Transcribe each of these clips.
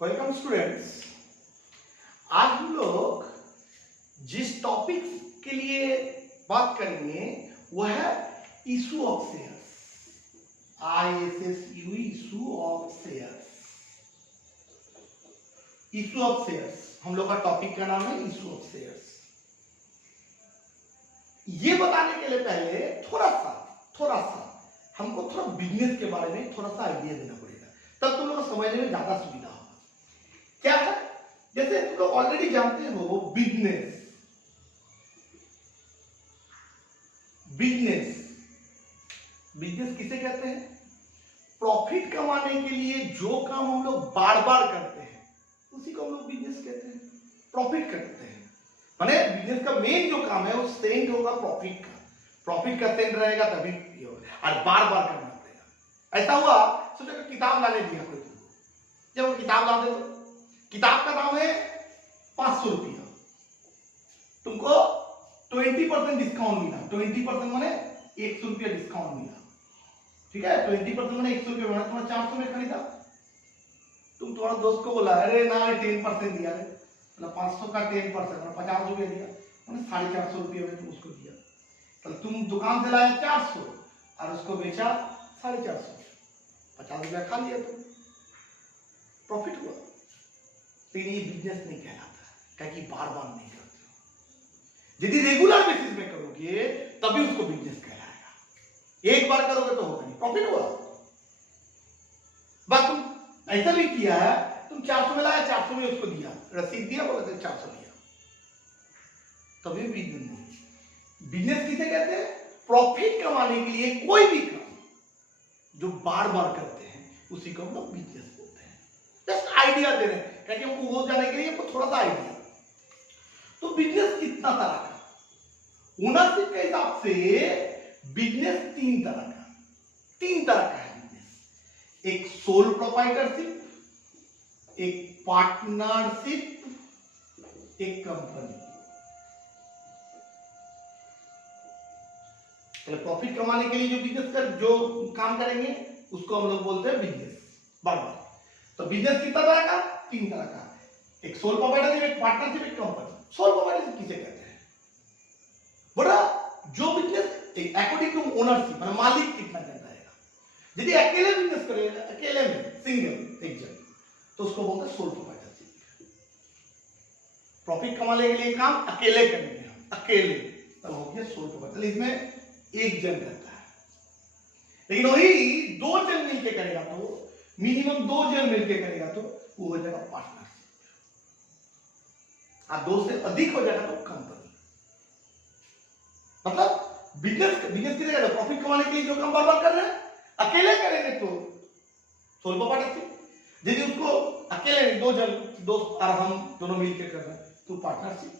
Welcome students. आज हम लोग जिस टॉपिक के लिए बात करेंगे वो है issue of shares. ISSU issue of shares. Issue of shares हम लोग का टॉपिक का नाम है इशू ऑफ शेयर्स। ये बताने के लिए पहले थोड़ा सा हमको थोड़ा बिजनेस के बारे में थोड़ा सा आइडिया देना पड़ेगा, तब तुम लोग समझने में ज्यादा सुविधा होगा। क्या है? जैसे तुम लोग ऑलरेडी जानते हो बिजनेस किसे कहते हैं? प्रॉफिट कमाने के लिए जो काम हम लोग बार बार करते हैं उसी को हम लोग बिजनेस कहते हैं, प्रॉफिट करते हैं। माने बिजनेस का मेन जो काम है वो सेंट होगा प्रॉफिट का सेंट रहेगा तभी और बार बार करना पड़ेगा। ऐसा हुआ, सोचो किताब लाने दिया कोई तुमको, जब वो किताब ला दे तो किताब का दाम है 500 रुपया, तुमको 20% डिस्काउंट मिला। 20% माने 100 रुपया डिस्काउंट मिला, ठीक है? 20% माने 100 रुपया बना, तुम्हारा 400 में खरीदा। तुम तुम्हारे दोस्त को बोला अरे ना 10% दिया है, मतलब 500 का 10% 50 रुपया दिया, मैंने 450 रुपया में तुम उसको दिया। तो तुम दुकान से लाए 400 और उसको बेचा 450, 50 रुपया खा लिया, तुम प्रॉफिट हुआ। लेकिन ये बिजनेस नहीं कहलाता, क्योंकि बार बार नहीं करते हो। यदि रेगुलर बेसिस में करोगे तभी उसको बिजनेस कहलाएगा। एक बार करोगे तो होगा नहीं, प्रॉफिट हुआ। बस तुम ऐसा भी किया है, तुम 400 में लाया, 400 में उसको दिया, रसीद दिया, बोला 400 दिया, तभी बिजनेस नहीं। बिजनेस किसे कहते हैं? प्रॉफिट कमाने के लिए कोई भी काम जो बार बार करते हैं उसी को हम लोग बिजनेस बोलते हैं। जस्ट आइडिया दे रहे हैं क्योंकि हमको हो जाने के लिए हमको थोड़ा सा आइडिया। तो बिजनेस कितना तरह का? ओनरशिप के हिसाब से बिजनेस तीन तरह का है बिजनेस। एक सोल प्रोप्राइटरशिप, एक पार्टनरशिप, एक कंपनी। प्रॉफिट कमाने के लिए जो बिजनेस जो काम करेंगे उसको हम लोग बोलते हैं बिजनेस बार बार। तो बिजनेस कितना तरह का? तीन तरह का, एक सोल प्रोप्राइटरशिप, एक पार्टनरशिप, एक कंपनी। सोल प्रोप्राइटरशिप किसे कहते हैं? बोला जो बिजनेस अकॉर्डिंग टू ओनरशिप, मतलब मालिक कितना करता है। यदि अकेले बिजनेस करेगा, अकेले में सिंगल एक जन, तो उसको बोलते हैं सोल प्रोप्राइटरशिप। प्रॉफिट कमाने के लिए काम अकेले करेंगे हम, अकेले, तब हो गया सोल प्रोप्राइटरशिप। इसमें एक जन रहता है। लेकिन वही दो जन मिलके करेगा तो, मिनिमम 2 जन मिलके करेगा तो वो हो जाएगा पार्टनरशिप, और 2 से अधिक हो जाएगा तो कंपनी। मतलब बिजनेस की जगह प्रॉफिट कमाने के लिए जो काम बार बार कर रहे हैं अकेले करेंगे तो सोल प्रोप्राइटरशिप, यदि उसको अकेले 2 जन दोस्त और हम दोनों मिलकर कर रहे हैं तो पार्टनरशिप,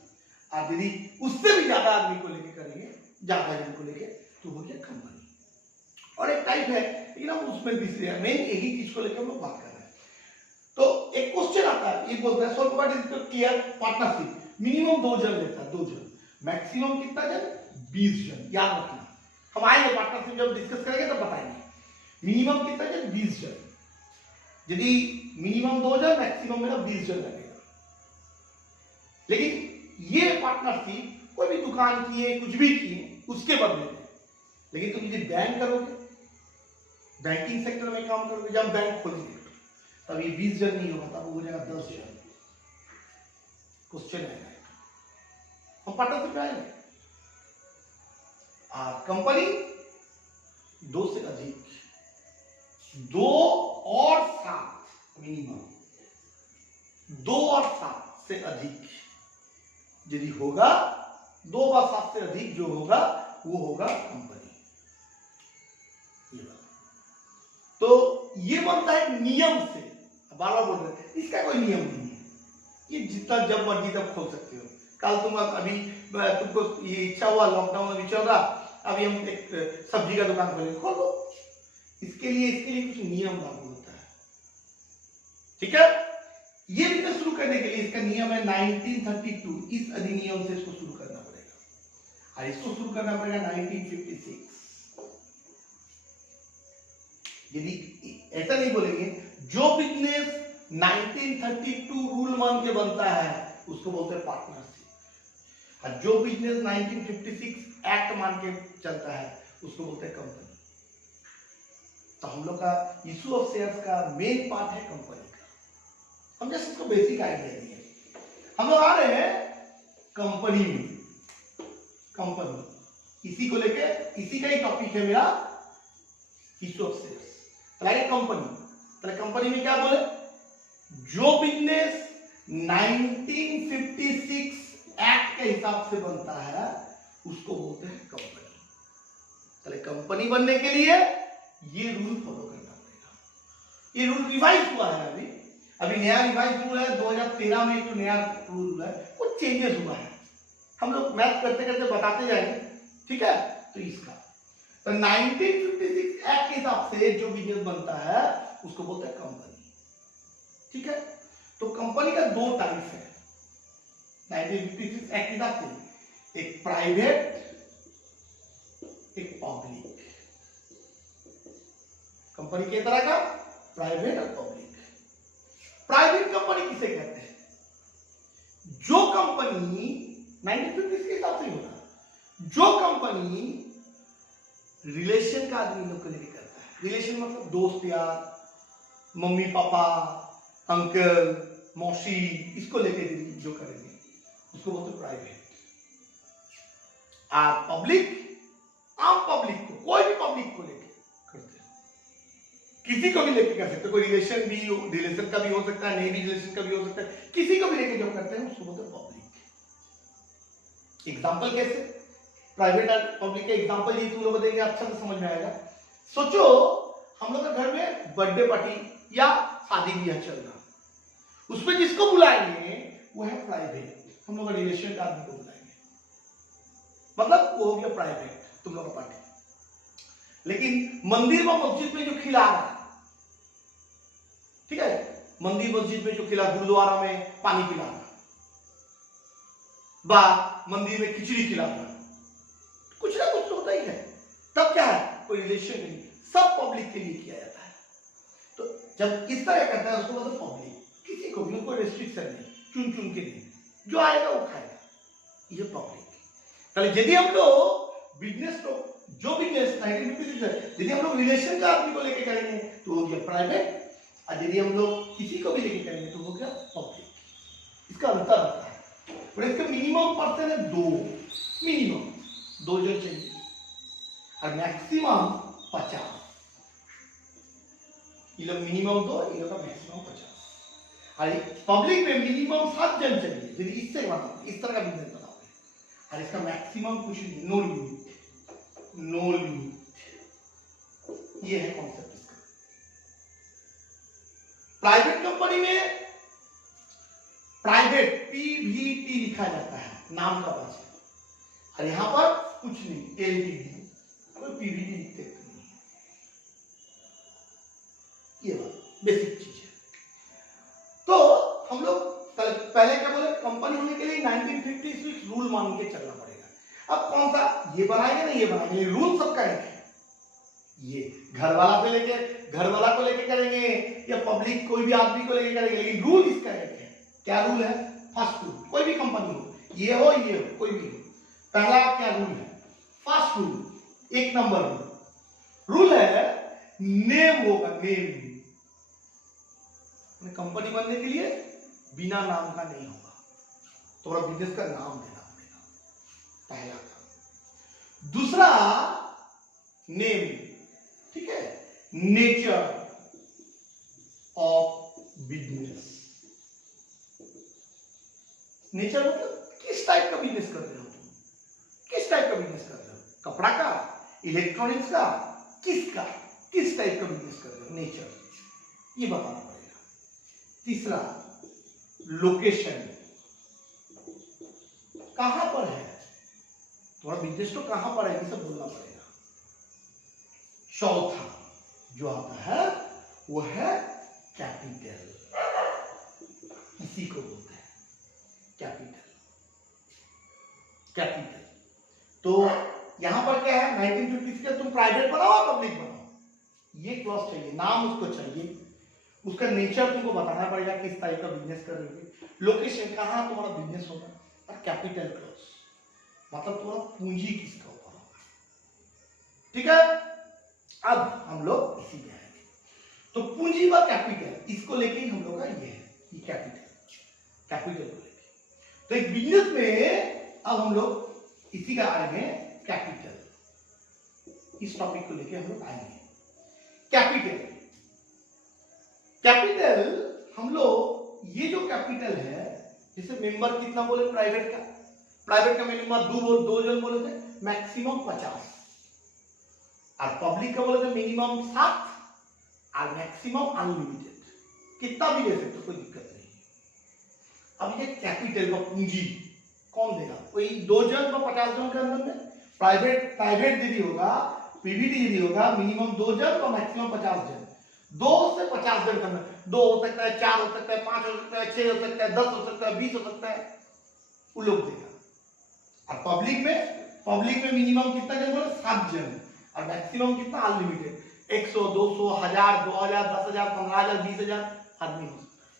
और यदि उससे भी ज्यादा आदमी को लेकर करेंगे, ज्यादा जन को लेकर, तो हो गया कंपनी। और एक टाइप है, लेकिन हम उसमें मेन यही चीज को लेकर हम लोग बात कर रहे हैं। तो एक क्वेश्चन आता है, ये बोलता है sole proprietorship clear, partnership minimum 2 जन लेता है, 2 जन, मैक्सिमम कितना जन? 20 जन। याद रखना, हम आएंगे पार्टनरशिप जब डिस्कस करेंगे तब बताएंगे। मिनिमम कितना जन? 20 जन। यदि मिनिमम 2 जन, मैक्सिमम मेरा 20 जन लगेगा। लेकिन ये पार्टनरशिप कोई भी दुकान किए, कुछ भी किए, उसके बदले में। लेकिन तुम यदि बैंक करोगे, बैंकिंग सेक्टर में काम करोगे, जब बैंक खोलेंगे तब ये 20 जन नहीं होगा, तब हो जाएगा 10 जन। क्वेश्चन आएगा, हम पार्टनरशिप में आएंगे। कंपनी 2 से अधिक, 2 और 7 मिनिमम, 2 और 7 से अधिक यदि होगा, 2 और 7 से अधिक जो होगा वो होगा कंपनी। तो ये बनता है नियम से, बार बार बोल रहे हैं, इसका कोई नियम नहीं है, ये जितना जब मर्जी तब खोल सकते हो। कल तुम अभी तुमको ये इच्छा हुआ, लॉकडाउन अभी चल रहा, अभी हम एक सब्जी का दुकान खोलेंगे, खोल दो। इसके लिए कुछ नियम लागू होता है, ठीक है? ये बिजनेस शुरू करने के लिए इसका नियम है 1932, इस अधिनियम से इसको शुरू करना पड़ेगा, और इसको शुरू करना पड़ेगा 1956। यदि ऐसा नहीं बोलेंगे जो बिजनेस 1932 रूल मान के बनता है उसको बोलते हैं पार्टनरशिप। और जो बिजनेस 1956 एक्ट मान के चलता है उसको बोलते हैं कंपनी। तो हम लोग का इशू ऑफ शेयर्स का मेन पार्ट है कंपनी का। हम जैसे इसको बेसिक आइडिया दिए। हम लोग आ रहे हैं कंपनी में। कंपनी इसी को लेके, इसी का ही टॉपिक है मेरा issue of shares. Company, company में क्या बोले, जो बिजनेस 1956 एक्ट के हिसाब से बनता है उसको बोलते हैं कंपनी। कंपनी बनने के लिए ये रूल फॉलो करना पड़ेगा। ये रूल रिवाइज हुआ है अभी नया रिवाइज रूल है 2013 में, एक तो नया रूल है, कुछ चेंजेस हुआ है, हम लोग मैथ करते करते बताते जाएंगे, ठीक है। तो इसका तो 1956 एक्ट के हिसाब से जो बिजनेस बनता है उसको बोलते हैं कंपनी, ठीक है। तो कंपनी का दो टाइप है 1956 एक्ट के हिसाब से, एक प्राइवेट एक पब्लिक। कंपनी के तरह का प्राइवेट और पब्लिक। प्राइवेट कंपनी किसे कहते हैं, जो कंपनी 1956 के हिसाब से होगा, जो कंपनी रिलेशन का आदमी लोग को लेकर करता है। रिलेशन मतलब दोस्त यार, मम्मी पापा, अंकल मौसी, इसको लेकर जो करेंगे उसको बोलते हैं प्राइवेट। और पब्लिक आम पब्लिक को, कोई भी पब्लिक को लेकर करते हैं, किसी को भी लेकर कर सकते हैं। कोई रिलेशन का भी हो सकता है, नहीं भी रिलेशन का भी हो सकता है, किसी को भी लेकर जो करते हैं उसको बोलते हैं पब्लिक। एग्जाम्पल कैसे, प्राइवेट और पब्लिक के एग्जाम्पल ये तुम लोग देंगे अच्छा से समझ में आएगा। सोचो हम लोग के घर में बर्थडे पार्टी या शादी ब्याह चल रहा, उसमें जिसको बुलाएंगे वो है प्राइवेट, हम लोग रिलेशन का आदमी को बुलाएंगे, मतलब वो हो गया प्राइवेट तुम लोग का पार्टी। लेकिन मंदिर व मस्जिद में जो खिला रहा है, ठीक है, मंदिर मस्जिद में जो खिला, गुरुद्वारा में पानी पिला रहा, बा मंदिर में खिचड़ी खिला रहा, कुछ ना कुछ तो होता ही है। तब क्या है, कोई रिलेशन नहीं, सब पब्लिक के लिए किया जाता है। तो जब इस तरह करता है उसको मतलब पब्लिक, किसी को भी कोई रेस्ट्रिक्शन नहीं, चुन चुन के नहीं, जो आएगा वो खाएगा, ये पब्लिक। यदि हम लोग बिजनेस को, जो बिजनेस यदि हम लोग रिलेशन का आदमी को लेके करेंगे तो हो गया प्राइवेट, और यदि हम लोग किसी को भी लेके करेंगे तो हो गया पब्लिक। इसका अंतर आता है। और इसका मिनिमम पर्सन है मिनिमम दो जन चाहिए और मैक्सिमम 50। ये लोग मिनिमम 2, ये लोग का मैक्सिमम 50। और पब्लिक में मिनिमम 7 जन चाहिए, यदि इससे बनाओगे, इस तरह का बिजनेस बनाओगे, और इसका मैक्सिमम कुछ नहीं, नो लिमिट। ये है कॉन्सेप्ट इसका। प्राइवेट कंपनी में प्राइवेट PVT लिखा जाता है, नाम का पास, और यहां पर कुछ नहीं, LTD, कोई PVT लिखते नहीं है। ये बात बेसिक चीज है। तो हम लोग पहले क्या बोले, कंपनी होने के लिए 1956 रूल मान के चलना पड़ेगा। अब कौन सा, ये बनाएंगे ना ये बनाएंगे, रूल सबका एक है। ये घर वाला को लेके करेंगे या पब्लिक कोई भी आदमी को लेके करेंगे, लेकिन रूल इसका एक है। क्या रूल है, फर्स्ट रूल, कोई भी कंपनी हो, ये हो कोई भी हो, पहला क्या रूल है, फर्स्ट रूल, 1 नंबर रूल है नेम होगा, नेम। कंपनी बनने के लिए बिना नाम का नहीं होगा, तो बिजनेस का नाम देना पड़ेगा, पहला काम। दूसरा नेम, ठीक है, नेचर ऑफ बिजनेस। नेचर मतलब किस टाइप का बिजनेस कर रहे हो तुम, किस टाइप का बिजनेस कर रहे हो, कपड़ा का, इलेक्ट्रॉनिक्स का, किस टाइप का बिजनेस कर रहे हो, नेचर, ये बताना पड़ेगा। तीसरा लोकेशन, कहां पर है तुम्हारा बिजनेस, तो कहां पर है ये सब बोलना पड़ेगा। चौथा जो आता है वो है कैपिटल, इसी को बोलते हैं कैपिटल। तो यहां पर क्या है, 1956 का तुम प्राइवेट बनाओ पब्लिक बनाओ, ये क्लॉज चाहिए, नाम उसको चाहिए, उसका नेचर तुमको बताना पड़ेगा, किस टाइप का बिजनेस कर रहे हो, लोकेशन कहाँ तुम्हारा बिजनेस होगा, और कैपिटल क्लोज मतलब तुम्हारा पूंजी किसका ऊपर होगा। ठीक है, अब हम लोग इसी में आएंगे। तो पूंजी व कैपिटल इसको लेके ही हम लोग का ये है, ये कैपिटल को लेके। तो एक बिजनेस में अब हम लोग इसी का आएंगे कैपिटल, इस टॉपिक को लेके हम लोग आएंगे। कैपिटल हम लोग ये जो कैपिटल है, जैसे मेंबर कितना बोले प्राइवेट का मिनिमम दो जन बोले थे, मैक्सिमम 50, और पब्लिक का बोले थे मिनिमम 7 और मैक्सिमम अनलिमिटेड, कितना भी ले सकते, कोई दिक्कत नहीं। अब ये कैपिटल का पूंजी कौन देगा, कोई 2 जन व 50 जन के अंदर में प्राइवेट यदि होगा, पीवीटी यदि होगा, मिनिमम 2 जन और मैक्सिमम 50 जन, 2 से 50 जन का 2 हो सकता है, 4 हो सकता है, 5 हो सकता है, 6 हो सकता है, 10 हो सकता है, 20 हो सकता है, वो लोग देगा। और पब्लिक में मिनिमम कितना जन बोले 7 जन, और मैक्सिमम कितना अनलिमिटेड 100 200 1000 2000 10000 15000 20000 आदमी हो सकता है।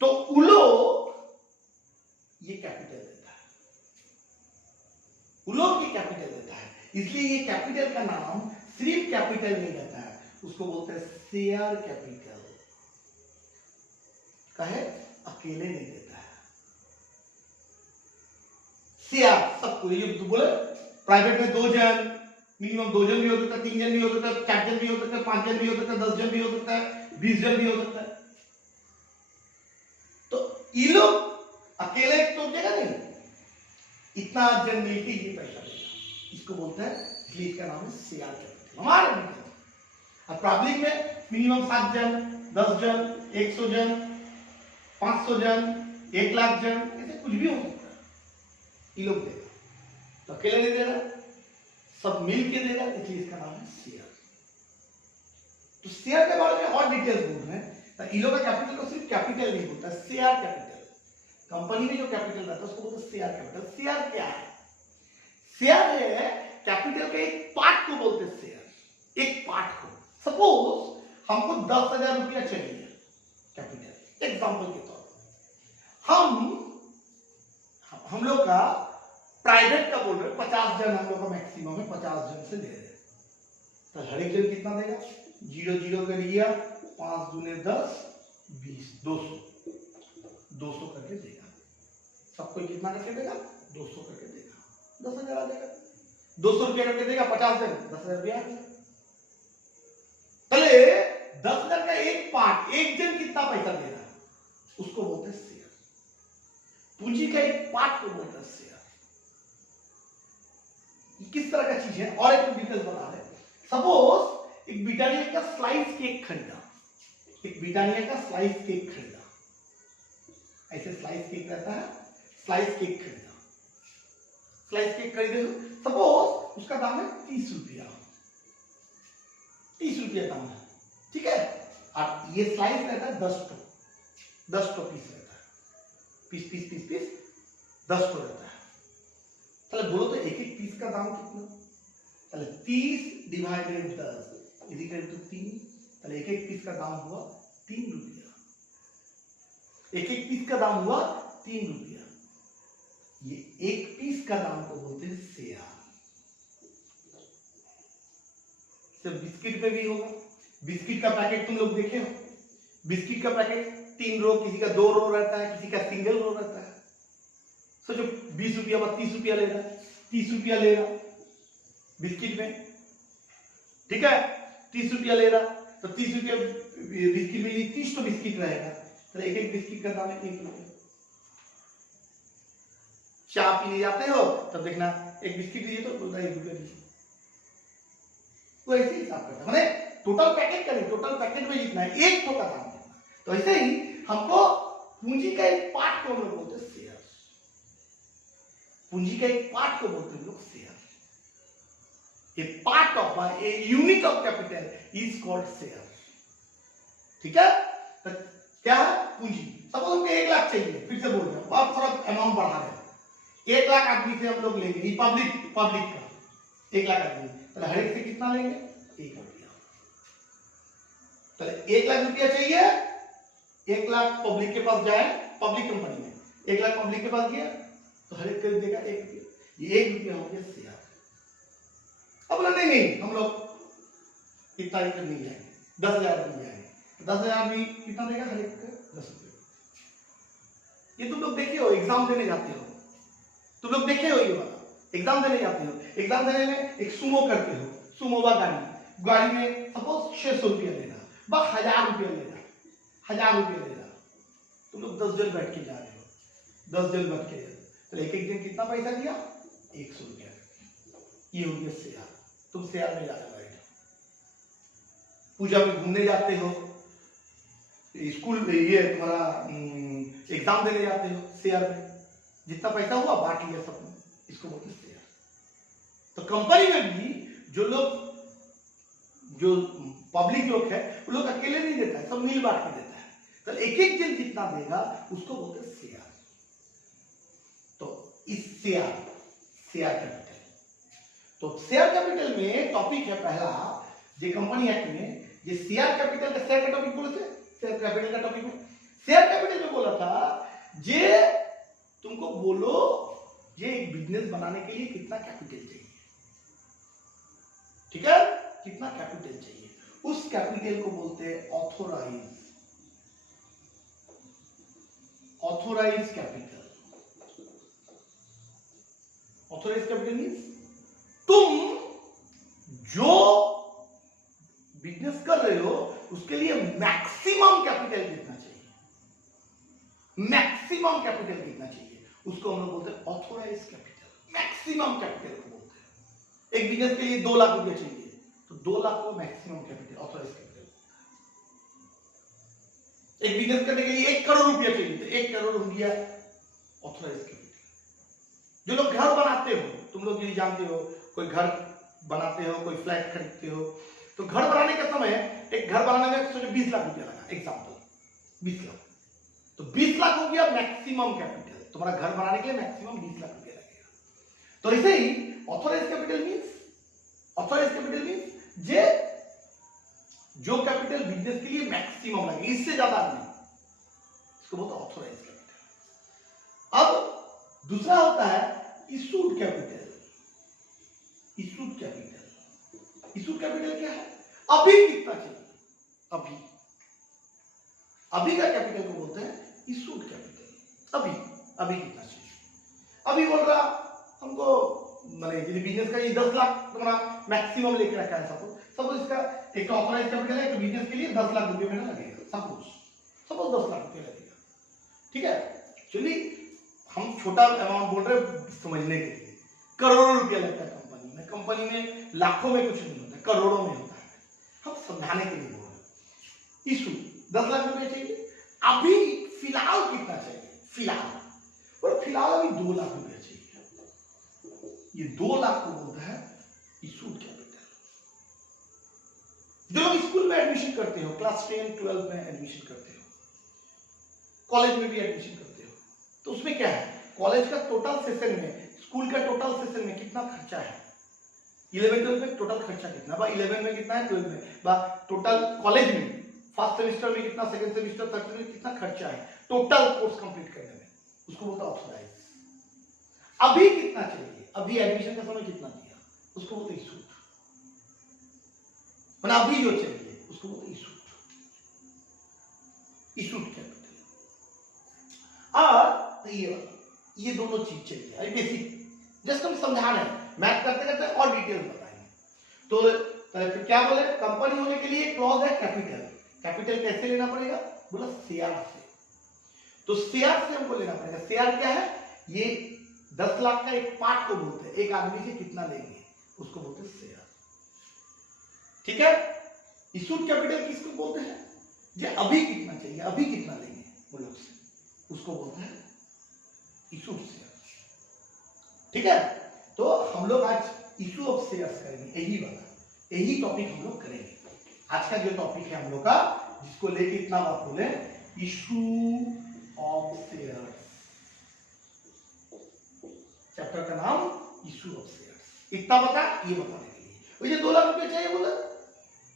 तो वो लोग ये कैपिटल देता है, वो लोग ये कैपिटल देता है, इसलिए ये कैपिटल का नाम सिर्फ कैपिटल नहीं रहता है, उसको बोलते हैं शेयर कैपिटल। कहे अकेले नहीं देता है शेयर सबको, ये बोले प्राइवेट में 2 जन, मिनिमम 2 जन भी हो सकता है, 3 जन भी हो सकता है, 4 जन भी हो सकता है, 5 जन भी हो सकता है, 10 जन भी हो सकता है, 20 जन भी हो सकता है। तो ये लोग अकेले तो देगा नहीं, इतना जन मिलके ये पैसा देगा, इसको बोलते हैं, इसलिए इसका नाम है शेयर कैपिटल हमारे में। और पब्लिक में मिनिमम 7 जन 10 जन 100 जन 500 जन 1 लाख जन, ऐसे कुछ भी हो सकता है, ये लोग देगा। तो अकेले नहीं दे रहा, सब मिल के देगा, इसलिए इसका नाम है शेयर। तो शेयर के बारे में और डिटेल्स बोल रहे हैं, तो इन लोगों का कैपिटल को सिर्फ कैपिटल नहीं बोलता, शेयर कैपिटल। कंपनी में जो कैपिटल रहता है उसको बोलते हैं शेयर कैपिटल। शेयर क्या है, शेयर है कैपिटल के एक पार्ट को बोलते हैं शेयर, एक पार्ट को। सपोज हमको 10,000 रुपया चाहिए कैपिटल, एग्जांपल के तौर पर हम लोग का प्राइवेट का बोल रहे 50 जन, हम लोग का मैक्सिमम है 50 जन से ले रहे हैं, तो हर एक जन कितना देगा, 0 कर लिया, 5 दूने 10 20 200 करके देगा, सबको कितना करके देगा, 200 करके देगा, 10,000 आ जाएगा। 200 रुपया करके देगा 50 जन, 10,000 रुपया। चले 10,000 का एक पार्ट, एक जन कितना पैसा दे रहा है, उसको बोलते हैं शेयर। पूंजी का एक पार्ट को बोलते हैं शेयर। किस तरह का चीज है, और एक डिटेल्स बता रहे हैं। सपोज एक ब्रिटानिया का स्लाइस केक खरीदा, ऐसे स्लाइस केक रहता है, स्लाइस केक खरीदे, सपोज उसका दाम है 30 रुपया, 30 रुपया दाम है, ठीक है। और ये स्लाइस रहता है 10 पीस रहता है, पीस 10 रहता है। चलो बोलो तो एक पीस का दाम कितना, चलो 30 डिवाइडेड 10 इज इक्वल टू 3, चलो एक पीस का दाम हुआ 3 रुपया, एक पीस का दाम हुआ 3 रुपया। ये एक पीस का दाम को बोलते हैं शेयर। सिर्फ बिस्किट पे भी होगा, बिस्किट का पैकेट तुम लोग देखे हो, बिस्किट का पैकेट 3 रो, किसी का 2 रो रहता है, किसी का सिंगल रो रहता है। सोचो 20 रुपया 30 रुपया ले रहा है, 30 रुपया ले रहा बिस्किट में, ठीक है, 30 रुपया ले रहा, तो 30 रुपया बिस्किट में 30 तो बिस्किट रहेगा, तो एक बिस्किट का दाम है 1 रुपया। चाय पीने जाते हो तब देखना एक बिस्किट लीजिए तो बोलता है 1 रुपया लीजिए, वो ऐसे ही हिसाब करता है, माने टोटल पैकेट का नहीं, टोटल पैकेट में जितना है एक ठो का दाम कितना। तो ऐसे ही हमको पूंजी का एक पार्ट को हम लोग बोलते हैं शेयर, पूंजी का एक पार्ट को बोलते हैं लोग share. A part of a unit of capital is called share, ठीक है। तो क्या है पूंजी, सपोज हमको 1 लाख चाहिए, फिर से बोल रहे हैं, अब थोड़ा अमाउंट बढ़ा रहे हैं, 1 लाख आदमी से हम लोग लेंगे, पब्लिक का 1 लाख आदमी, तो हर एक से कितना लेंगे 1 रुपया, चले 1,00,000 रुपया चाहिए, 1,00,000 पब्लिक के पास जाए, पब्लिक कंपनी में 1,00,000 पब्लिक के पास गया तो हर एक खरीद देगा 1 रुपया, ये 1 रुपया हो गया शेयर। अब बोला नहीं हम लोग इतना ही नहीं जाएंगे, 10,000 नहीं जाएंगे, 10,000 भी कितना देगा हर एक 10 रुपये। ये तुम लोग देखे हो, एग्जाम देने जाते हो, तुम लोग देखे हो ये वाला, एग्जाम देने जाते हो, एग्जाम देने में एक सुमो करते हो, सुमो व गाड़ी में सपोज 600 रुपया लेना, बस 1,000 रुपया लेना, 1,000 रुपया लेना, तुम लोग 10 जन बैठ के जा रहे हो, 10 जन बैठ के, तो एक दिन कितना पैसा दिया, 100 रुपया। ये हो गया शेयर। तुम शेयर में जाने वाले, पूजा में घूमने जाते हो, स्कूल ये तुम्हारा एग्जाम देने जाते हो, शेयर में जितना पैसा हुआ बांट लिया सब, इसको बोलते हैं शेयर। तो कंपनी में भी जो लोग, जो पब्लिक लोग है, वो लोग अकेले नहीं देता है, सब मिल बांट के देता है, तो एक जन जितना देगा उसको बोलते हैं शेयर। तो इस शेयर कैपिटल, तो शेयर कैपिटल में टॉपिक है पहला, जो कंपनी एक्ट में ये शेयर कैपिटल का, शेयर का टॉपिक बोले थे, शेयर कैपिटल का टॉपिक में, शेयर कैपिटल में बोला था जे तुमको बोलो ये एक बिजनेस बनाने के लिए कितना कैपिटल चाहिए, ठीक है, कितना कैपिटल चाहिए, उस कैपिटल को बोलते हैं authorise capital. Authorise capital means तुम जो बिजनेस कर रहे हो उसके लिए मैक्सिमम कैपिटल कितना चाहिए, मैक्सिमम कैपिटल कितना चाहिए, उसको हम लोग बोलते हैं ऑथोराइज कैपिटल। मैक्सिमम कैपिटल को बोलते हैं। एक बिजनेस के लिए 2 लाख रुपया चाहिए तो 2 लाख को मैक्सिमम कैपिटल, ऑथोराइज कैपिटल। एक बिजनेस करने के लिए 1 करोड़ रुपया चाहिए तो 1 करोड़ हो गया ऑथोराइज कैपिटल। जो लोग घर बनाते हो, तुम लोग यदि जानते हो, कोई घर बनाते हो, कोई फ्लैट खरीदते हो, तो घर बनाने के समय एक घर बनाने में सोचो 20 लाख रुपया लगा, एग्जांपल 20 लाख, तो 20 लाख हो गया मैक्सिमम कैपिटल। तुम्हारा घर बनाने के लिए मैक्सिमम 20 लाख रुपया लगेगा। तो ऐसे ही ऑथोराइज कैपिटल मींस जे जो कैपिटल बिजनेस के लिए मैक्सिमम लगे, इससे ज्यादा नहीं, इसको बोलते हैं ऑथोराइज कैपिटल। अब दूसरा होता है इशूड कैपिटल। इशूड कैपिटल क्या है, अभी कितना चाहिए, अभी का कैपिटल को बोलते हैं इशूड कैपिटल। अभी कितना चाहिए, अभी बोल रहा हमको, माने बिजनेस का ये 10 लाख तुम्हारा मैक्सिमम लेके रखा है, सपोज इसका एक ऑथोराइज कैपिटल है, एक बिजनेस के लिए 10 लाख रुपए में लगेगा, सपोज 10 लाख रुपए लगेगा, ठीक है। चलिए हम छोटा अमाउंट बोल रहे हैं समझने के लिए, करोड़ों रुपया लगता है कंपनी में लाखों में कुछ नहीं होता, करोड़ों में होता है, हम समझाने के लिए बोल रहे हैं। इशू 10 लाख रुपए चाहिए, अभी फिलहाल कितना चाहिए, फिलहाल अभी 2 लाख रुपया चाहिए, ये 2 लाख को बोलता है इशूड कैपिटल। जो लोग स्कूल में एडमिशन करते हो, क्लास 10 12 में एडमिशन करते हो, कॉलेज में भी एडमिशन करते हो, तो उसमें क्या है, कॉलेज का टोटल सेशन में, स्कूल का टोटल सेशन में कितना खर्चा है, 11 12 में टोटल खर्चा कितना, 11 में कितना है, 12 में, टोटल कॉलेज में फर्स्ट सेमेस्टर में कितना, सेकंड सेमेस्टर, थर्ड सेमेस्टर में कितना खर्चा है टोटल कोर्स कंप्लीट करने में, उसको बोलते हैं ऑथोराइज। अभी कितना चाहिए, अभी एडमिशन का समय कितना दिया, उसको बोलते हैं इशूड, मतलब अभी जो चाहिए उसको बोलते हैं इशूड कैपिटल। और ये दोनों चीज चाहिए, बेसिक जस्ट हम समझा रहे हैं, मैथ करते करते और डिटेल बताएंगे। तो क्या बोले, कंपनी होने के लिए क्लॉज है कैपिटल कैसे लेना पड़ेगा, बोला शेयर से। तो शेयर से हमको लेना पड़ेगा, शेयर क्या है, ये 10 लाख का एक पार्ट को बोलते हैं, एक आदमी से कितना लेंगे उसको बोलते हैं शेयर, ठीक है। इशूड कैपिटल किसको बोलते हैं, ये अभी कितना चाहिए, अभी कितना लेंगे वो लोग से, उसको बोलते हैं इशूड शेयर, ठीक है। तो हम लोग आज इशू ऑफ शेयर्स करेंगे, यही टॉपिक हम लोग करेंगे। आज का जो टॉपिक है हम लोग का, जिसको लेके इतना बात बोले, इशू ऑफ शेयर्स, चैप्टर का नाम इशू ऑफ शेयर्स। इतना बता, ये बताने के लिए, ये 2 लाख रुपए चाहिए बोला,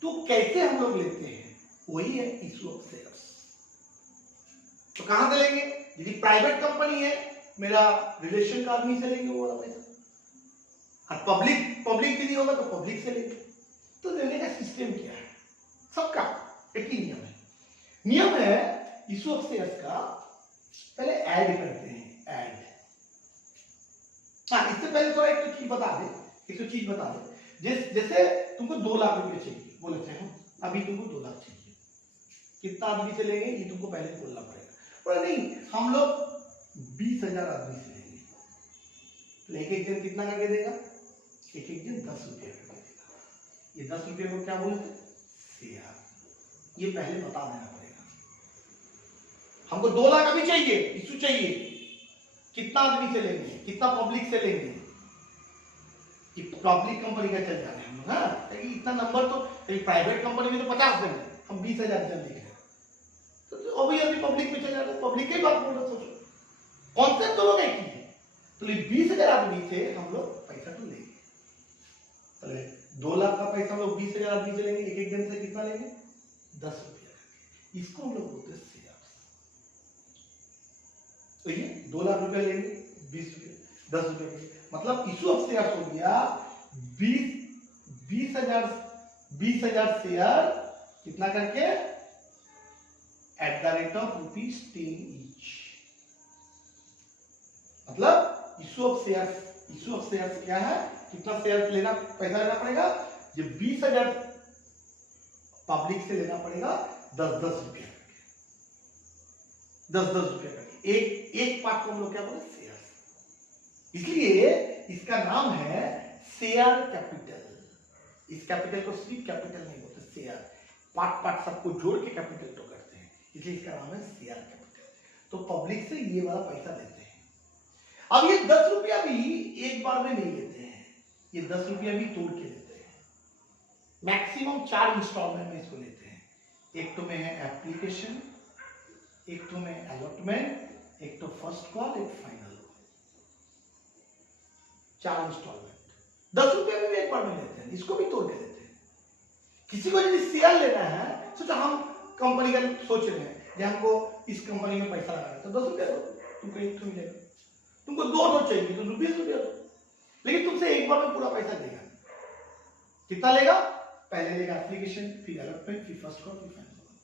तो कैसे हम लोग लेते हैं, वही है इशू ऑफ शेयर्स। तो कहां से लेंगे? यदि प्राइवेट कंपनी है, मेरा रिलेशन का आदमी से लेंगे वो वाला पैसा, और पब्लिक यदि होगा तो पब्लिक से लेंगे। तो लेने का सिस्टम क्या है? सबका एक ही नियम है। नियम है इशू ऑफ शेयर्स का, पहले ऐड करते हैं, ऐड। हाँ, इससे पहले थोड़ा एक तो चीज बता दे, जैसे तुमको 2 लाख रुपए चाहिए, बोले थे अभी तुमको 2 लाख चाहिए, कितना आदमी से लेंगे ये तुमको पहले बोलना पड़ेगा। पर नहीं, हम लोग 20,000 आदमी से लेंगे, तो एक जन कितना करके देगा? एक जन 10 रुपया करके देगा। ये 10 रुपये को क्या बोलते हैं? शेयर। ये पहले बता देना पड़ेगा। हमको 2 लाख अभी चाहिए, इशू चाहिए, कितना आदमी से लेंगे, कितना पब्लिक से लेंगे? ये पब्लिक कंपनी का चल जा रहे हैं हम लोग, हाँ, इतना नंबर तो प्राइवेट कंपनी में तो 50 देंगे, हम 20,000 जन लिख रहे हैं, तो ऑब्वियसली पब्लिक में चल जा रहा है, पब्लिक की बात बोल रहे। सोचो कॉन्सेप्ट दोनों का एक ही है। तो 20,000 आदमी से हम लोग पैसा तो लेंगे, पहले 2 लाख का पैसा हम लोग 20,000 आदमी से लेंगे, एक जन से कितना लेंगे? 10 रुपया। इसको हम लोग बोलते हैं शेयर। तो ये 2 लाख रुपया लेंगे, 20 रुपये, 10 रुपये, मतलब इशू ऑफ शेयर हो गया 20,000 शेयर, कितना करके? @10 ईच। मतलब इशू ऑफ शेयर क्या है? कितना शेयर लेना, पैसा लेना पड़ेगा? जो 20,000 पब्लिक से लेना पड़ेगा 10-10 रुपया करके, 10-10 रुपया करके। एक पार्ट को हम लोग क्या बोले? शेयर। इसलिए इसका नाम है शेयर कैपिटल। इस कैपिटल को सिर्फ कैपिटल नहीं बोलते, शेयर, पार्ट सबको जोड़ के कैपिटल तो करते हैं, इसलिए इसका नाम है शेयर कैपिटल। तो पब्लिक से ये वाला पैसा देते हैं। अब ये 10 रुपया भी एक बार में नहीं लेते हैं, ये 10 रुपया भी तोड़ के लेते हैं। मैक्सिमम 4 इंस्टॉलमेंट में इसको लेते हैं। एक तो में है एप्लीकेशन, एक तो में अलॉटमेंट, एक तो फर्स्ट कॉल, एक फाइनल कॉल। 4 इंस्टॉलमेंट 10 रुपये में भी एक बार में लेते हैं, इसको भी तोड़ के लेते हैं। किसी को यदि शेयर लेना है, सोचो हम कंपनी का सोच रहे हैं कि हमको इस कंपनी में पैसा लगाना है, तो 10 रुपये दो, तुमको एक तो मिलेगा। तुमको 2 चाहिए तो 20 रुपये दो, लेकिन तुमसे एक बार में पूरा पैसा लेगा। कितना लेगा? पहले लेगा एप्लीकेशन, फिर अलॉटमेंट, फिर फर्स्ट कॉल, फिर फाइनल कॉल।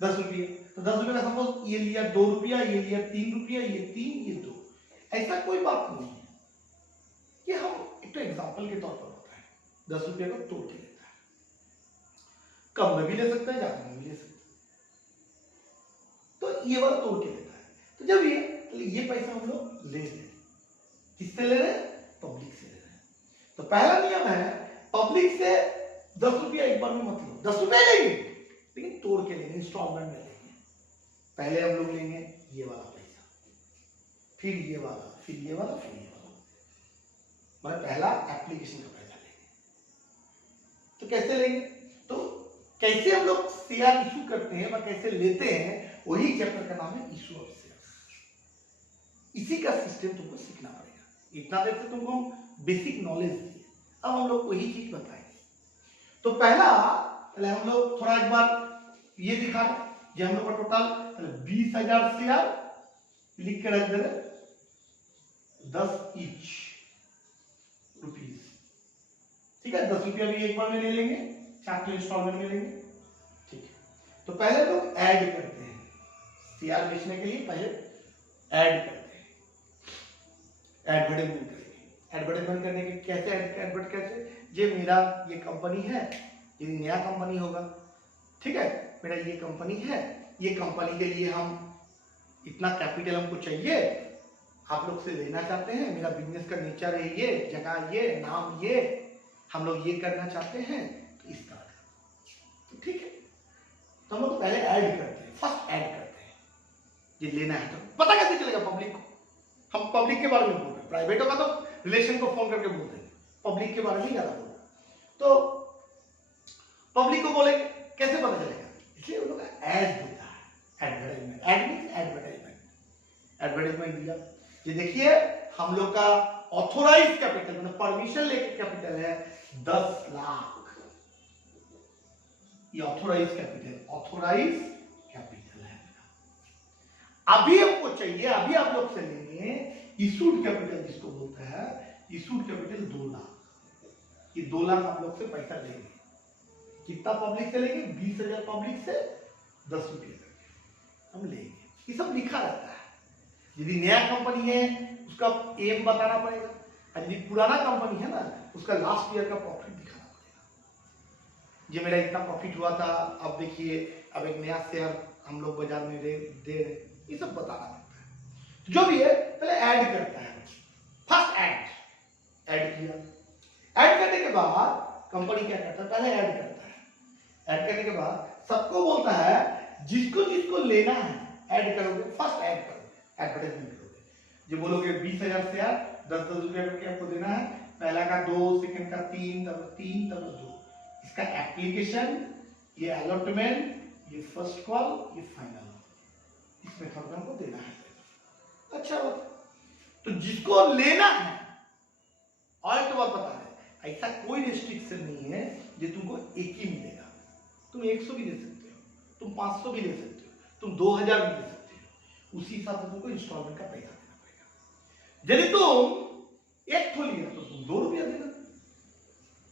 10 रुपये, तो 10 रुपये का सपोज ये लिया 2 रुपया, ये लिया 3 रुपया, ये 3, ये 2। ऐसा कोई बात नहीं है, ये हम एक तो एग्जाम्पल के तौर पर होता है। 10 रुपये को तोड़ के लेता है, कम में भी ले सकता है, ज्यादा में भी ले सकता है, तो ये वाला तोड़ के लेता है। तो जब ये पैसा हम लोग ले रहे हैं, किससे ले रहे हैं? पब्लिक से ले रहे हैं। तो पहला नियम है पब्लिक से 10 रुपया एक बार में मत लो, 10 रुपये लेंगे लेकिन तोड़ के लेंगे, इंस्टॉलमेंट में लेंगे। पहले हम लोग लेंगे ये वाला पैसा, फिर ये वाला, फिर ये वाला, फिर ये वाला, मतलब पहला एप्लीकेशन का पैसा लेंगे। तो कैसे लेंगे? तो कैसे हम लोग शेयर इशू करते हैं और कैसे लेते हैं, वही चैप्टर का नाम है इशू ऑफ शेयर। इसी का सिस्टम तुमको सीखना पड़ेगा। इतना देर से तुमको बेसिक नॉलेज दी, अब हम लोग वही चीज बताएंगे। तो पहले हम लोग थोड़ा एक बार ये दिखा जो हम लोग का टोटल 20,000 शेयर लिख के रख दे रहे, 10 ईच रुपीज, ठीक है। 10 रुपया भी एक बार में ले लेंगे, 4 इंस्टॉलमेंट में लेंगे, ठीक है। तो पहले लोग ऐड करते हैं, शेयर बेचने के लिए पहले ऐड करते हैं, एडवर्टाइजमेंट करेंगे। एडवर्टाइजमेंट करने के कैसे एडवर्ट कैसे? ये मेरा ये कंपनी है, ये नया कंपनी होगा, ठीक है, मेरा ये कंपनी है, ये कंपनी के लिए हम इतना कैपिटल हमको चाहिए, आप लोग से लेना चाहते हैं, मेरा बिजनेस का नेचर है ये, जगह ये, नाम ये, हम लोग ये करना चाहते हैं, तो इस तरह का, तो ठीक है। तो हम लोग पहले ऐड करते हैं, फर्स्ट ऐड करते हैं, ये लेना है। तो पता कैसे चलेगा पब्लिक को? हम पब्लिक के बारे में बोल रहे हैं, प्राइवेट होगा तो रिलेशन को फोन करके बोल देंगे, पब्लिक के बारे में ज्यादा बोल रहे हैं। तो पब्लिक को बोले कैसे पता चलेगा? इसलिए उन लोग का ऐड होता है, advertisement. Add means advertisement, advertisement दिया। ये देखिए हम लोग का ऑथोराइज कैपिटल मतलब परमिशन लेके कैपिटल है 10 लाख, ये ऑथोराइज कैपिटल है। अभी हमको चाहिए, अभी आप लोग से लेंगे इशूड कैपिटल, जिसको बोलते हैं इशूड कैपिटल 2 लाख। ये 2 लाख आप लोग से पैसा लेंगे। कितना पब्लिक से लेंगे? 20,000 पब्लिक से 10 रुपये करके हम लेंगे। ये सब लिखा रहता है। यदि नया कंपनी है उसका एम बताना पड़ेगा, और यदि पुराना कंपनी है ना उसका लास्ट ईयर का प्रॉफिट दिखाना पड़ेगा। ये मेरा इतना प्रॉफिट हुआ था, अब देखिए अब एक नया शेयर हम लोग बाजार में दे रहे, ये सब बताना पड़ता है। जो भी है पहले ऐड करता है, फर्स्ट ऐड किया। ऐड करने के बाद कंपनी क्या करता है? पहले ऐड करता है। ऐड करने के बाद सबको बोलता है जिसको जिसको लेना है ऐड करोगे, फर्स्ट ऐड करोगे, एडवर्टाइजमेंट करोगे। जो बोलोगे 20,000 शेयर 10-10 रुपया करके आपको देना है, पहला का 2, सेकंड का 3, तब 3, तब 2। इसका एप्लीकेशन, ये अलॉटमेंट, ये फर्स्ट कॉल, ये फाइनल, इस मेथड में हमको देना है। अच्छा बात। तो जिसको लेना है और तो बात बता रहे, ऐसा कोई रिस्ट्रिक्शन नहीं है जो तुमको एक ही मिलेगा। तुम 100 भी ले सकते हो, तुम 500 भी ले सकते हो, तुम 2000 भी ले सकते हो। उसी हिसाब से तुमको इंस्टॉलमेंट का पैसा देना पड़ेगा। यदि तुम एक ठो लिया तो तुम 2 रुपया देना,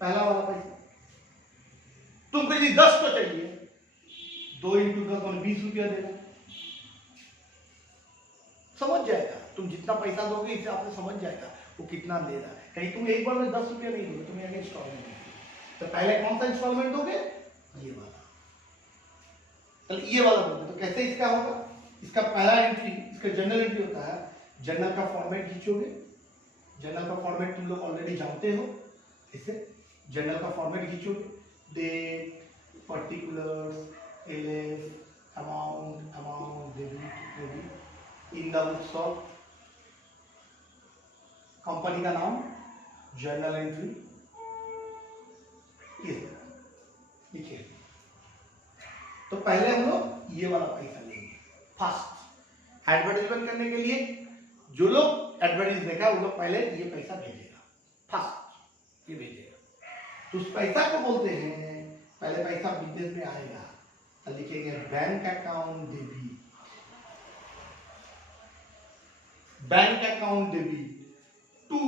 पहला वाला पैसा। तुमको यदि 10 तो चाहिए, 2 × 10 = 20 रुपया देना। समझ जाएगा, तुम जितना पैसा दोगे इससे आपको समझ जाएगा वो कितना दे रहा है। कहीं तुम एक बार में 10 रुपया नहीं दोगे, तुम्हें आगे इंस्टॉलमेंट दोगे। तो पहले कौन सा इंस्टॉलमेंट दोगे? ये वाला। चल ये वाला दोगे तो कैसे इसका होगा? इसका पहला एंट्री, इसका जनरल एंट्री होता है। जनरल का फॉर्मेट खींचोगे, जनरल का फॉर्मेट तुम लोग ऑलरेडी जानते हो। इसे जनरल का फॉर्मेट खींचोगे, date, particulars, LS, amount, debit, in the books of, company का नाम, जर्नल एंट्री, ये लिखिए। तो पहले हम लोग ये वाला पैसा लेंगे फर्स्ट। एडवर्टाइजमेंट करने के लिए जो लोग एडवर्टाइज देगा वो लोग पहले ये पैसा भेजेगा, फर्स्ट ये भेजेगा। तो उस पैसा को बोलते हैं, पहले पैसा बिजनेस में आएगा तो लिखेंगे bank account debit, bank account debit to,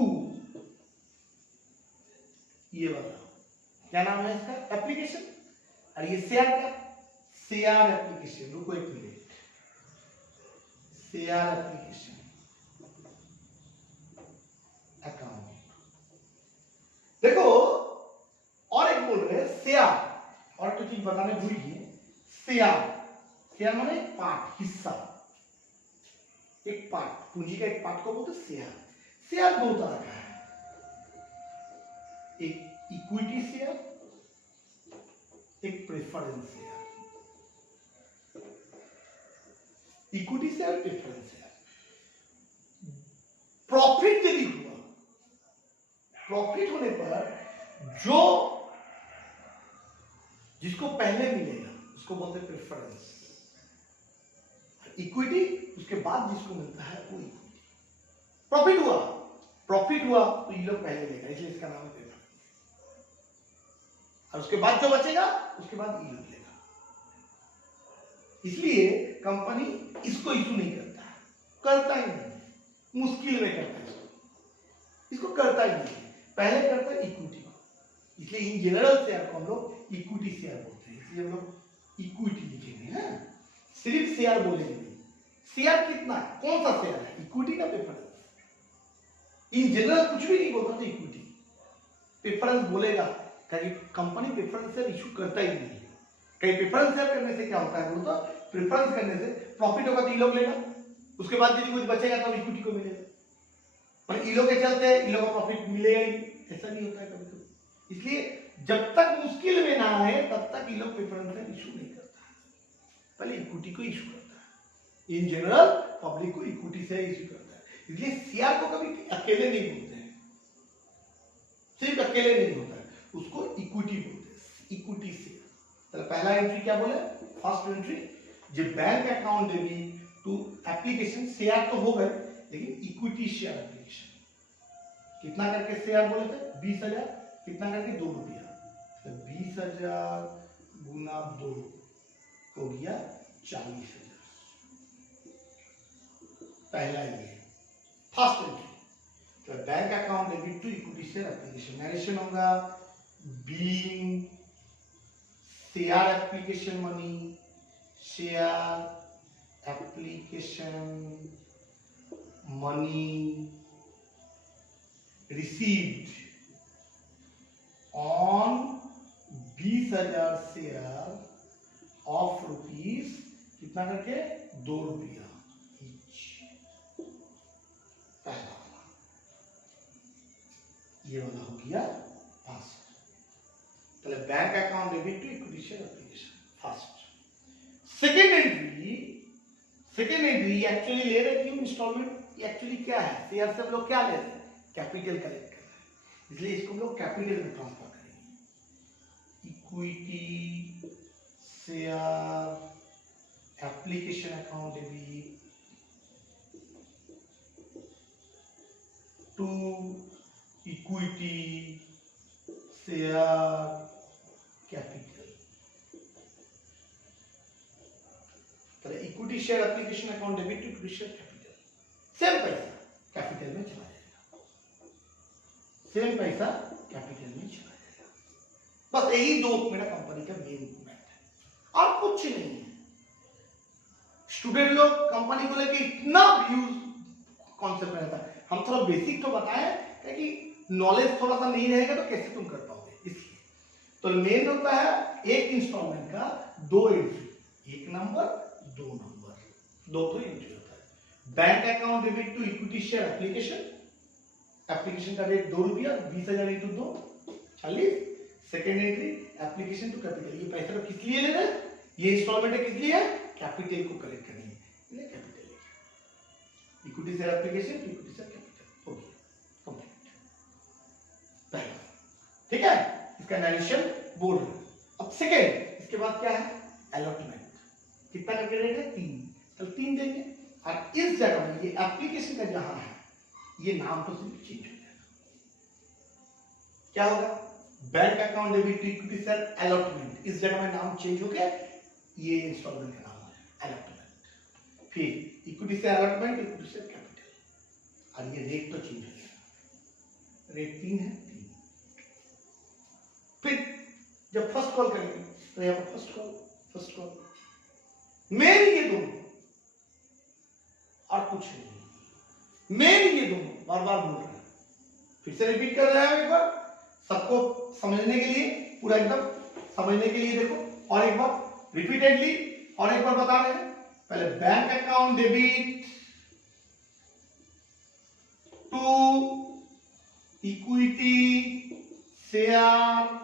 ये वाला क्या नाम है इसका? एप्लीकेशन। और ये शेयर का, शेयर एप्लीकेशन। रुको एक मिनट, शेयर एप्लीकेशन अकाउंट। देखो और एक बोल रहे हैं शेयर, और तो चीज बताने भूल गए। शेयर माने पार्ट, हिस्सा, एक पार्ट, पूंजी का एक पार्ट को बोलते शेयर। शेयर 2 तरह का है, एक इक्विटी शेयर, एक preference share. Equity share, preference share. Profit यदि हुआ, प्रॉफिट होने पर जो जिसको पहले मिलेगा उसको बोलते हैं प्रेफरेंस। इक्विटी उसके बाद जिसको मिलता है वो इक्विटी। प्रॉफिट हुआ तो ये लोग पहले लेगा, इसलिए इसका नाम है प्रेफरेंस। और उसके बाद जो बचेगा उसके बाद ये लोग लेगा। इसलिए कंपनी इसको इशू नहीं करता ही नहीं, मुश्किल में करता है इसको करता ही नहीं, पहले करता है इक्विटी को। इसलिए इन जनरल शेयर को हम लोग इक्विटी शेयर बोलते हैं, इसलिए हम लोग इक्विटी लिखेंगे। हैं, सिर्फ शेयर बोलेंगे। शेयर कितना, कौन सा शेयर है, इक्विटी का प्रेफरेंस? इन जनरल कुछ भी नहीं बोलता तो इक्विटी, प्रेफरेंस बोलेगा, क्योंकि कंपनी प्रेफरेंस शेयर इशू करता ही नहीं। कहीं प्रेफरेंस शेयर करने से क्या होता है बोलो तो, प्रेफरेंस करने से प्रॉफिट होगा तो ये लोग लेगा, उसके बाद यदि कुछ बचेगा तो इक्विटी को मिलेगा। पर इन लोग के चलते इन लोगों को प्रॉफिट मिलेगा ही, ऐसा नहीं होता है कभी कभी। इसलिए जब तक मुश्किल में ना आए तब तक ये लोग प्रेफरेंस शेयर इशू नहीं करता, पहले इक्विटी को इशू करता है। इन जनरल पब्लिक को इक्विटी शेयर इशू करता है। इसलिए शेयर को कभी अकेले नहीं बोलते हैं, सिर्फ अकेले नहीं होता है, उसको इक्विटी बोलते हैं, इक्विटी शेयर। तो पहला एंट्री क्या बोले, फर्स्ट एंट्री, जो bank account debit to application. Share तो हो गए, लेकिन इक्विटी शेयर एप्लीकेशन कितना करके शेयर बोले थे? 20,000, कितना करके? 2 रुपया। तो 20,000 गुना 2 हो गया 40,000। पहला ये फर्स्ट एंट्री। तो bank account debit to equity share application, narration होगा being share application money, share application money received on 20,000 share of rupees कितना करके 2 रुपया ईच। पहला ये वाला हो गया फर्स्ट। पहले bank account debit to equity share application first. Second entry actually ले रहे क्यों इंस्टॉलमेंट, एक्चुअली क्या है, शेयर से हम लोग क्या ले रहे हैं, कैपिटल कलेक्ट कर रहे हैं, इसलिए इसको हम लोग कैपिटल में ट्रांसफर करेंगे। Equity share application account debit to equity share capital. Equity share application account debit to equity share capital, same पैसा कैपिटल में चला जाएगा, सेम पैसा कैपिटल में चला जाएगा। बस यही दो मेरा कंपनी का मेन मूवमेंट है और कुछ नहीं है। स्टूडेंट लोग कंपनी को लेके इतना व्यूज कॉन्सेप्ट रहता है, हम थोड़ा बेसिक तो बताएं कि नॉलेज थोड़ा सा नहीं रहेगा तो कैसे तुम कर पाओगे, इसलिए तो मेन होता है एक इंस्टॉलमेंट का 2 एंट्री, 1 नंबर 2 नंबर, 2 तो एंट्री होता है। Bank account debit to equity share application, application का रेट 2 रुपया, 20,000 into 2 40। Second entry application to capital, ये पैसा तो किस लिए ले रहे हैं, ये इंस्टॉलमेंट है किस लिए है, कैपिटल को कलेक्ट करनी है, इसलिए कैपिटल लिखा। Equity share application to equity share capital हो गया कंप्लीट पहला, ठीक है, इसका नरेशन बोल रहे हैं। अब सेकेंड, इसके बाद क्या है, अलॉटमेंट, कितना करके रेट है 3, कल 3 देंगे और इस जगह में ये एप्लीकेशन का जहां है ये नाम तो सिर्फ चेंज हो जाएगा, क्या होगा, bank account debit to equity share allotment, इस जगह में नाम चेंज हो गया, ये इंस्टॉलमेंट का नाम हो जाएगा अलॉटमेंट। फिर equity share allotment, equity share capital, और ये रेट तो चेंज हो जाएगा, रेट 3 है 3। फिर जब फर्स्ट कॉल करेंगे तो यहां पर फर्स्ट कॉल मेन ये दोनों और कुछ नहीं, मेन ये दोनों बार बार बोल रहे हैं, फिर से रिपीट कर रहे हैं एक बार सबको समझने के लिए, पूरा एकदम समझने के लिए देखो, और एक बार रिपीटेडली और एक बार बता रहे हैं। पहले bank account debit to equity share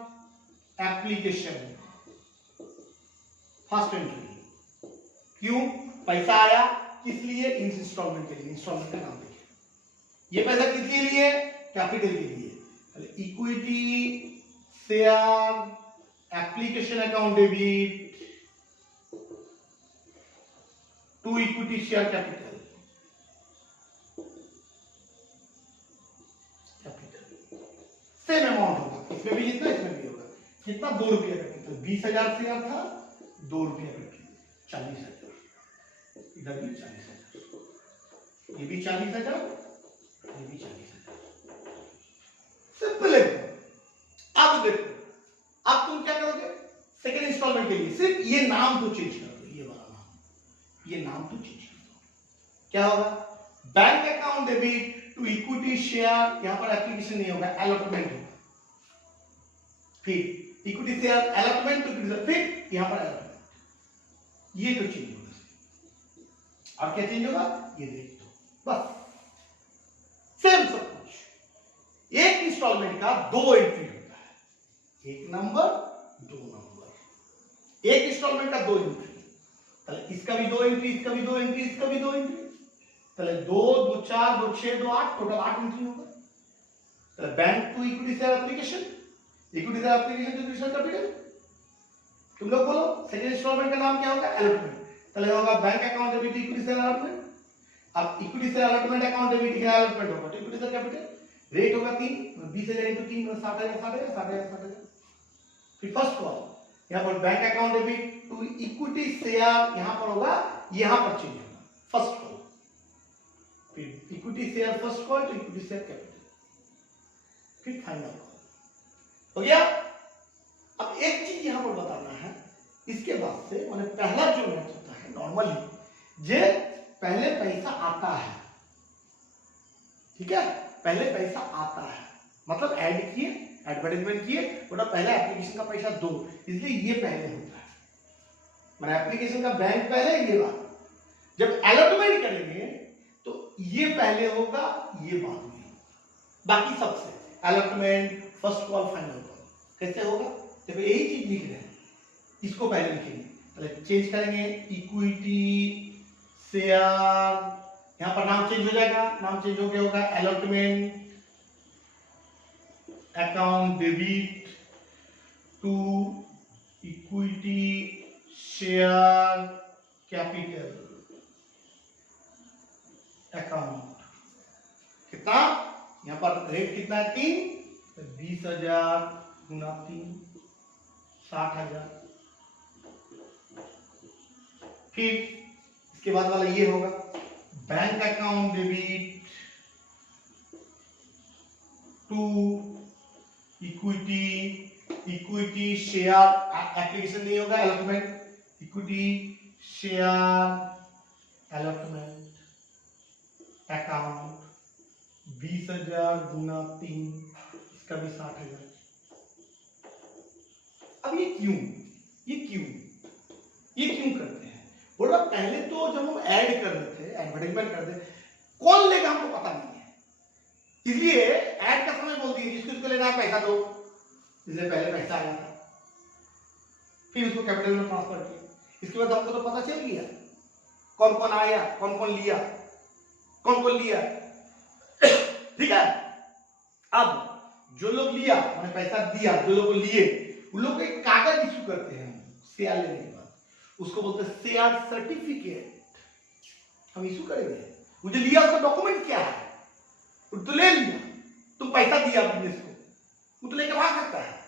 application first entry, क्यों पैसा आया किस लिए, इंस्टॉलमेंट के लिए, इंस्टॉलमेंट का नाम देखिए, ये पैसा किस लिए लिए, कैपिटल के लिए। Equity share application account debit to equity share capital, same amount होगा, इसमें भी जितना इसमें भी होगा, कितना 2 रुपया कैपिटल, 20,000 शेयर था, 2 रुपया कैपिटल 40,000, इधर भी 40,000, ये भी 40,000, ये भी 40,000, सिंपल है। अब देखो, अब तुम क्या करोगे, सेकेंड इंस्टॉलमेंट के लिए सिर्फ ये नाम तो चेंज कर दो, ये वाला नाम, ये नाम तो चेंज कर दो, क्या होगा, bank account debit to equity share, यहां पर एप्लीकेशन नहीं होगा, अलॉटमेंट होगा, फिर equity share allotment to equity, फिर यहां पर अलॉटमेंट, ये तो चेंज होगा, और क्या चेंज होगा, ये देख दो, बस सेम सब कुछ। एक इंस्टॉलमेंट का 2 एंट्री होता है, 1 नंबर 2 नंबर, एक इंस्टॉलमेंट का 2 एंट्री, पहले इसका भी 2 एंट्री, इसका भी 2 एंट्री, इसका भी 2 एंट्री, पहले 2 2 4 2 6 2 8, टोटल 8 एंट्री होगा। पहले bank to equity share application, equity share application to equity share capital, तुम लोग बोलो सेकंड इंस्टॉलमेंट का नाम क्या होगा, अलॉटमेंट, पहले होगा bank account debit equity share allotment, अब equity share allotment account debit का अलॉटमेंट होगा तो इक्विटी शेयर कैपिटल, रेट होगा 3, 20,000 इंटू 3 60,000 60,000 60,000। फिर फर्स्ट कॉल, यहाँ पर bank account debit to equity share, यहाँ पर होगा, यहाँ पर चेंज होगा फर्स्ट कॉल, फिर equity share first call to equity share capital, फिर फाइनल कॉल हो गया। अब एक चीज यहाँ पर बताना है, इसके बाद से मैंने पहला जो मैच होता है नॉर्मली जे पहले पैसा आता है, ठीक है, पहले पैसा आता है मतलब ऐड किए, एडवर्टाइजमेंट किए, थोड़ा पहले एप्लीकेशन का पैसा दो, इसलिए ये पहले होता है, मैंने एप्लीकेशन का बैंक पहले, ये बात जब अलॉटमेंट करेंगे तो ये पहले होगा, ये बाद में, बाकी सबसे allotment first call final call कैसे होगा, जब यही चीज लिख रहे हैं इसको पहले लिखेंगे, पहले चेंज करेंगे इक्विटी शेयर, यहां पर नाम चेंज हो जाएगा, नाम चेंज हो गया होगा allotment account debit to equity share capital account, कितना यहां पर रेट कितना है 3, 20,000 गुना 3 60,000, फिर इसके बाद वाला ये होगा bank account debit to equity share, application नहीं होगा, allotment equity share allotment account 20,000 गुना 3, इसका भी 60,000। अब ये क्यों करते हैं, बोल रहा पहले तो जब हम ऐड कर रहे थे, एडवर्टाइजमेंट कर रहे थे, कौन लेगा हमको पता नहीं है, इसलिए ऐड का समय बोल दिए जिसको लेना है पैसा दो, इसलिए पहले पैसा आया था, फिर उसको कैपिटल में ट्रांसफर किया, इसके बाद हमको तो पता चल गया कौन कौन आया, कौन कौन लिया, ठीक है। अब जो लोग लिया मैंने पैसा दिया, जो लोग लिए उन लोग को एक कागज इशू करते हैं शेयर लेने के बाद, उसको बोलते हैं शेयर सर्टिफिकेट, हम इशू करेंगे, मुझे लिया उसका डॉक्यूमेंट क्या है, तो ले लिया, तुम पैसा दिया बिजनेस को, वो तो लेकर भाग सकता है,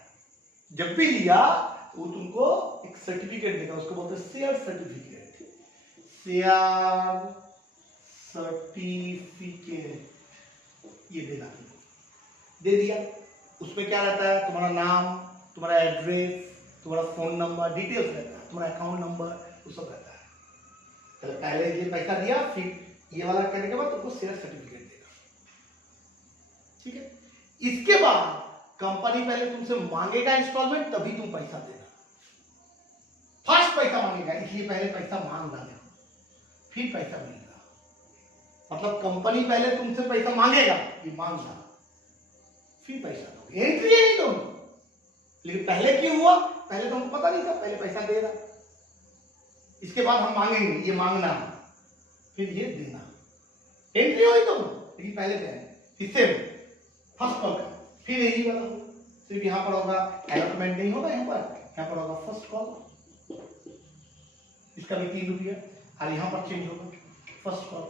जब भी लिया वो तुमको एक सर्टिफिकेट देगा, उसको बोलते हैं शेयर सर्टिफिकेट, शेयर सर्टिफिकेट ये देना तुमको, दे दिया, उसमें क्या रहता है, तुम्हारा नाम, तुम्हारा एड्रेस, तुम्हारा फोन नंबर, डिटेल्स रहता है, तुम्हारा अकाउंट नंबर, वो सब रहता है। तो पहले ये पैसा दिया, फिर ये वाला करने के बाद तुमको शेयर सर्टिफिकेट देगा, ठीक है। इसके बाद कंपनी पहले तुमसे मांगेगा इंस्टॉलमेंट, तभी तुम पैसा देना, फर्स्ट पैसा मांगेगा, इसलिए पहले पैसा मांग डाले, फिर पैसा मिलेगा, मतलब कंपनी पहले तुमसे पैसा मांगेगा, ये मांग डालो, फिर पैसा दोगे, एंट्री है दोनों, लेकिन पहले क्यों हुआ, पहले तो हमको पता नहीं था, पहले पैसा दे रहा, इसके बाद हम मांगेंगे, ये मांगना फिर ये देना, एंट्री हुई दोनों, लेकिन पहले देना, इससे फर्स्ट कॉल का, फिर यही वाला होगा, सिर्फ यहां पर होगा अलॉटमेंट नहीं होगा, यहाँ पर होगा फर्स्ट कॉल, इसका भी 3 रुपया, और यहां पर चेंज होगा फर्स्ट कॉल,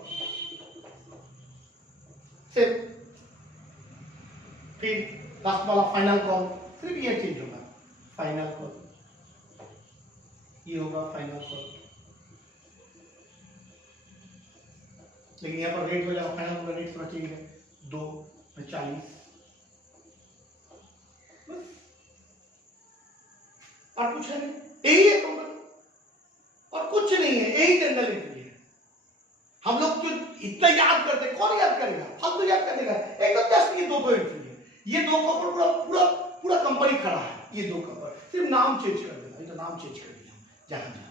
फिर लास्ट वाला फाइनल कॉल, सिर्फ ये चेंज होगा फाइनल कॉल, ये होगा फाइनल कॉल, लेकिन यहाँ पर रेट हो जाएगा, फाइनल का रेट थोड़ा चेंज है 2.40, और कुछ है नहीं, यही है कंपनी, और कुछ नहीं है, यही जनरल एंट्री है। हम लोग जो इतना याद करते हैं, कौन याद करेगा, फालतू याद कर देगा, एकदम जस्ट ये 2 एंट्री है, ये 2 के ऊपर पूरा कंपनी खड़ा है, ये 2 का ऊपर सिर्फ नाम चेंज कर देना, तो नाम चेंज कर दिया जहां जहां।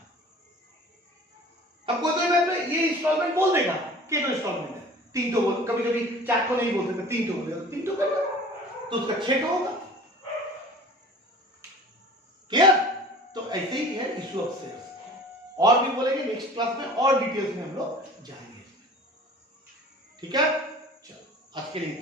अब कोई में ये इंस्टॉलमेंट बोल देगा, कितना इंस्टॉलमेंट है, 3 तो बोल, कभी कभी 4 को नहीं बोल सकते, 3 तो बोलेगा, 3 तो करेगा, तो उसका 6 होगा, क्लियर। तो ऐसे ही है इशू ऑफ शेयर्स, और भी बोलेंगे नेक्स्ट क्लास में, और डिटेल्स में हम लोग जाएंगे, ठीक है। चलो आज के लिए